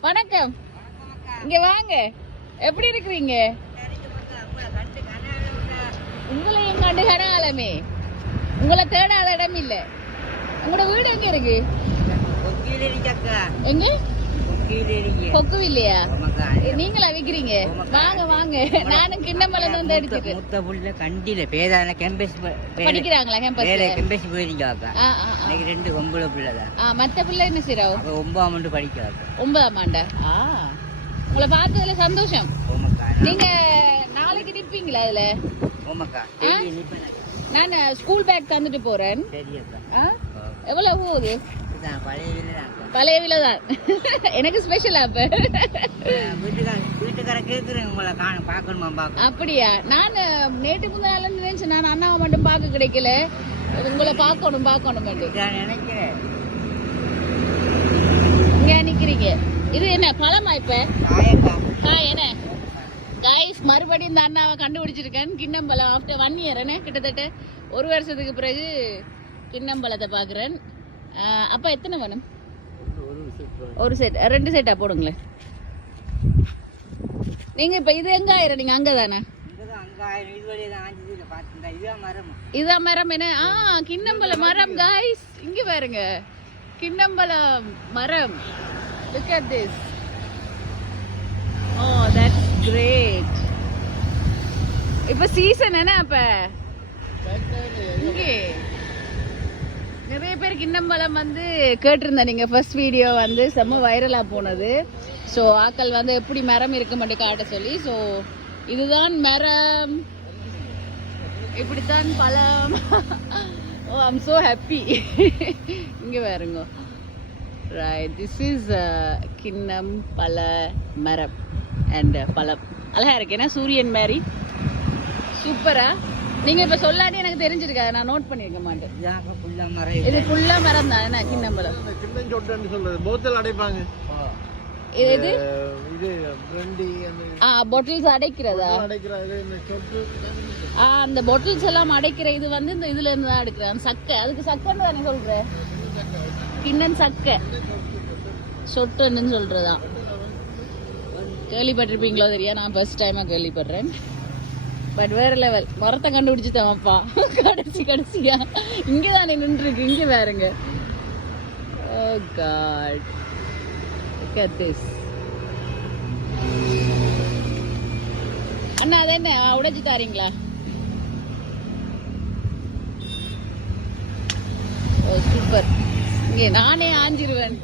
வணக்கம். இங்க வாங்க. எப்படி இருக்கிறீங்க? உங்களை எங்க கண்டு கனகாலமே? உங்களை தேடாத இடம் இல்ல. உங்களோட வீடு எங்க இருக்கு? எங்க? கொக்கு இல்லையா நீங்களா விக்கிறீங்க? வாங்க வாங்க. நானும் கிண்ணமலம் வந்து அடிச்சிட்டு. மூத்த புள்ள கண்டில பேதான கேம்பஸ் படிக்கிறாங்களா வேற கேம்பஸ் போயிருக்காங்க ஆ. இன்னைக்கு ரெண்டு பொம்பளை பிள்ளை தான். மத்த பிள்ளை என்ன செய்றாவோ அவ ஒன்பதாம் ஆண்டு படிக்கிறாங்க ஒன்பதாம் ஆண்டா? ஆ. உங்களை பார்த்ததுல சந்தோஷம். நீங்க நாளைக்கு நிப்பீங்களா அதுல? ஓமக்கா? நான் ஸ்கூல் பேக் தந்துட்டு போறேன்? எவ்வளவு போகுது? பழைய விலை தான் எனக்கு ஸ்பெஷலா அப்ப. அப்படியா? நான் நேற்று இருந்து நினைச்சேன் நான் அண்ணாவை மட்டும் பார்க்க கிடைக்கல. உங்களை பார்க்கணும் பார்க்கணும் நான் நினைக்கிறேன். இங்க நிக்கிறீங்க. இது என்ன பழமா இப்ப? ஆ என்ன? கைஸ் மறுபடியும் இந்த அண்ணாவை கண்டுபிடிச்சிருக்கேன். கிண்ணம்பழம் ஆஃப்டர் ஒன் இயர் என்ன? கிட்டத்தட்ட ஒரு வருஷத்துக்கு பிறகு கிண்ணம்பழத்தை பார்க்குறேன். அப்போ எத்தனை வேணும்? ஒரு செட் ரெண்டு செட்டா போடுங்களேன். நீங்க இப்ப இது எங்க ஆயிரம்? நீங்க அங்க தானே? இதான் மரம்? என்ன? ஆ கிண்ணம்பழ மரம் காய்ஸ் இங்க பாருங்க. கிண்ணம்பழம் மரம். Look at this oh that's great இப்ப சீசன் என்ன அப்ப? இங்கே. நிறைய பேர் கிண்ணம்பழம் வந்து கேட்டிருந்தேன் நீங்க ஃபர்ஸ்ட் வீடியோ வந்து செம்ம வைரலா போனது. ஸோ ஆக்கள் வந்து எப்படி மரம் இருக்க மட்டும் காட்ட சொல்லி ஸோ இதுதான் மரம். இப்படித்தான் பழம். ஓ ஐம் ஸோ ஹாப்பி இங்கே பாருங்க. ரைட் திஸ் இஸ் கிண்ணம் பல மரம் அண்ட் பழம். அழகா இருக்கு. ஏன்னா சூரியன் மாதிரி. சூப்பராக நீங்க இப்ப சொல்லாட்டி எனக்கு தெரிஞ்சிருக்காது. நான் நோட் பண்ணிருக்க மாட்டேன். இது? ஃபுல்லா மரம் தான். என்ன கிண்ணம் பழம் கிண்ணம் சொட்டுன்னு சொல்றது. போத்தல் அடைப்பாங்க. இது இது பிரண்டி அந்த ஆ பாட்டில்ஸ் அடைக்கிறதா? அடைக்கிறது இந்த சொட்டு. ஆ அந்த பாட்டில்ஸ் எல்லாம் அடைக்கிற இது வந்து இந்த இதுல இருந்து தான் எடுக்கிறேன். அந்த சக்கை. அதுக்கு சக்கைன்னு தானே சொல்ற? கிண்ணன் சக்கை. சொட்டுன்னு சொல்றதா? கேள்விப்பட்டிருப்பீங்களோ தெரியா நான் ஃபர்ஸ்ட் டைமா கேள்விப்படுறேன். பட் வேற லெவல் மரத்தை கண்டுபிடிச்சிட்டேன் அப்பா கடைசி கடைசியா. இங்க தானே நின்றுருக்கு. இங்க வேறங்க oh god look at this அண்ணா அது என்ன? உடைச்சு தாரீங்களா? Oh, ஓ சூப்பர் இங்கே நானே ஆஞ்சிருவேன்.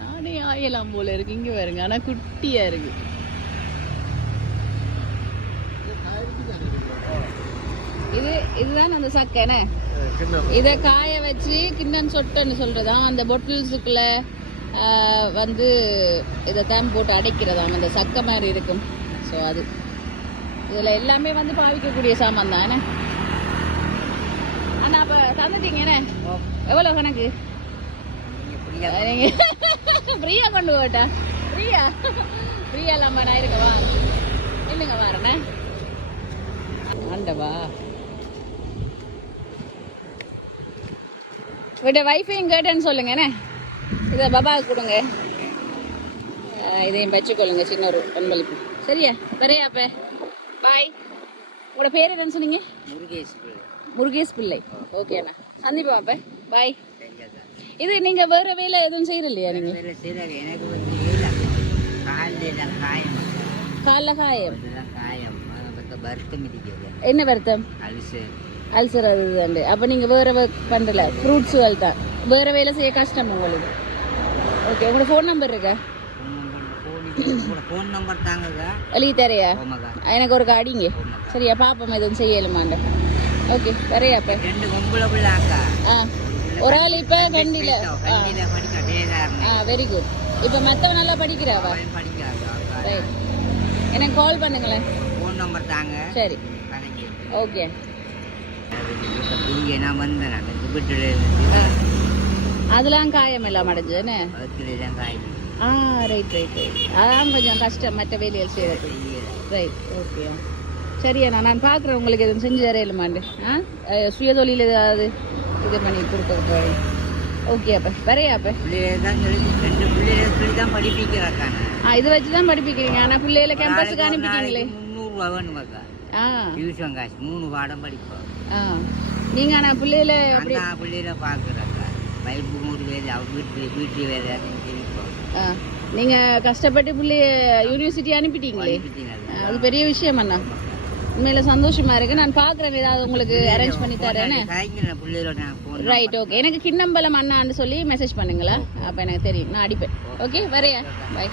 நானே ஆயலாம் போல இருக்கு. இங்க பாருங்க. ஆனா குட்டியா இருக்கு. இது இதுதான் அந்த சக்கைனே இதை காய வச்சு கிண்ணன் சொட்டுன்னு சொல்றதா? அந்த பொட்டில்ஸுக்குள்ள வந்து இதை தான் போட்டு அடைக்கிறதாம். அந்த சக்கை மாதிரி இருக்கும். ஸோ அது. இதில் எல்லாமே வந்து பாவிக்கக்கூடிய சாமான் தானே அண்ணா அப்போ தந்துட்டீங்கண்ணே எவ்வளோ கணக்கு? ஃப்ரீயா? கொண்டு போட்டா ஃப்ரீயா? ஃப்ரீயா இல்லாம நான் இருக்கவா? இல்லைங்க வரேண்ணே ஆண்டவா. விட வைஃபையும் கேட்டேன்னு சொல்லுங்கண்ணே இதை பாபாவுக்கு கொடுங்க. இதையும் வச்சுக்கொள்ளுங்க சின்ன ஒரு பண்பளிப்பு சரியா? வரையா அப்ப? பாய். உங்களோட பேர் என்னன்னு சொன்னீங்க? முருகேஷ் பிள்ளை. முருகேஷ் பிள்ளை. ஓகே அண்ணா. சந்திப்பா அப்ப. பாய் இது நீங்க வேற வேலை எதுவும் செய்யற இல்லையா நீங்க காலில் காயம். காலைல காயம். காயம். என்ன வருத்தம் அல்சர் அது அப்ப நீங்க வேற ஒர்க் பண்றல ஃப்ரூட்ஸ் தான். வேற வேலை செய்ய கஷ்டம் உங்களுக்கு. ஓகே உங்களோட ஃபோன் நம்பர் இருக்கா? ஃபோன் நம்பர் தாங்கக்கா எழுதி தரையா? எனக்கு ஒரு அடிங்க சரியா பாப்போம் எதுவும் செய்யலுமாண்ட. ஓகே வரையா அப்ப. ரெண்டு பொம்பளை பிள்ளை அக்கா ஆ. ஒரு ஆள் இப்ப கண்டியில் ஆ வெரி குட் இப்ப மத்தவன் நல்லா படிக்கிறாவா? ரைட் எனக்கு கால் பண்ணுங்களேன். ஃபோன் நம்பர் தாங்க. சரி. ஓகே அதெல்லாம் காயம் எல்லாம் அடைஞ்சதுன்னு? ஆ ரைட் ரைட் ரைட் அதான் கொஞ்சம் கஷ்டம் மற்ற வேலைகள் செய்யறது. ரைட் ஓகே சரியா நான் பார்க்குறேன் உங்களுக்கு எதுவும் செஞ்சு தரையிலுமாண்டு ஆ? சுயதொழில் ஏதாவது இது பண்ணி கொடுக்க ஓகே அப்ப. வரையா அப்ப? சொல்லி ரெண்டு பிள்ளைகளை சொல்லி தான் படிப்பிக்கிறாக்கான ஆ இது வச்சு தான் படிப்பிக்கிறீங்க. ஆனா பிள்ளைகளை கேம்பஸுக்கு அனுப்பிட்டீங்களே. முந்நூறுரூவா வேணுமாக்கா. ஆ. டியூஷன் காசு மூணு பாடம் படிப்போம். ஆ. நீங்க ஆனா பிள்ளைகளை அப்படி அந்த பிள்ளைகளை பார்க்குறாக்கா பைப்பு மூடு வேலை அவர் வீட்டு வீட்டு வேலை தெரிவிப்போம் ஆ, நீங்க கஷ்டப்பட்டு பிள்ளைய யூனிவர்சிட்டி அனுப்பிட்டீங்களே? அது பெரிய விஷயம் அண்ணா. உண்மையில சந்தோஷமா இருக்கு. நான் பாக்குறேன் ஏதாவது உங்களுக்கு அரேஞ்ச் பண்ணி தரேன்னு. நான் ரைட் ஓகே எனக்கு கிண்ணம்பலம் அண்ணான்னு சொல்லி மெசேஜ் பண்ணுங்களா அப்ப எனக்கு தெரியும். நான் அடிப்பேன். ஓகே வரையா? பை